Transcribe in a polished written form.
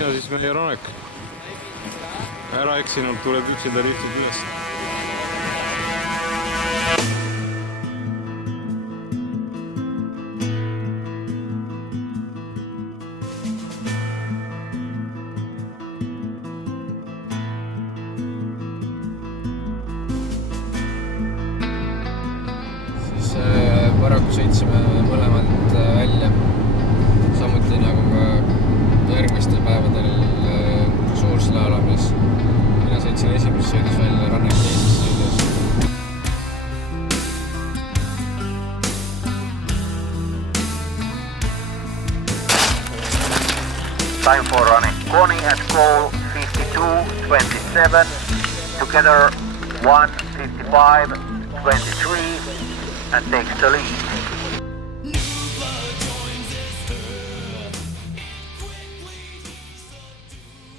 ja siis meie Ranek. Ära eksinud, tuleb üksilda riftid üles. Siis paraku sõitsime mõlemad välja. Samuti nagu ka järgmistel päevadel suurslaalomis. Mina sõitsin esimeses sõidus välja, Rannek teises sõidus. Time for running Koni at goal 52.27, together 1:55.23 and takes the lead.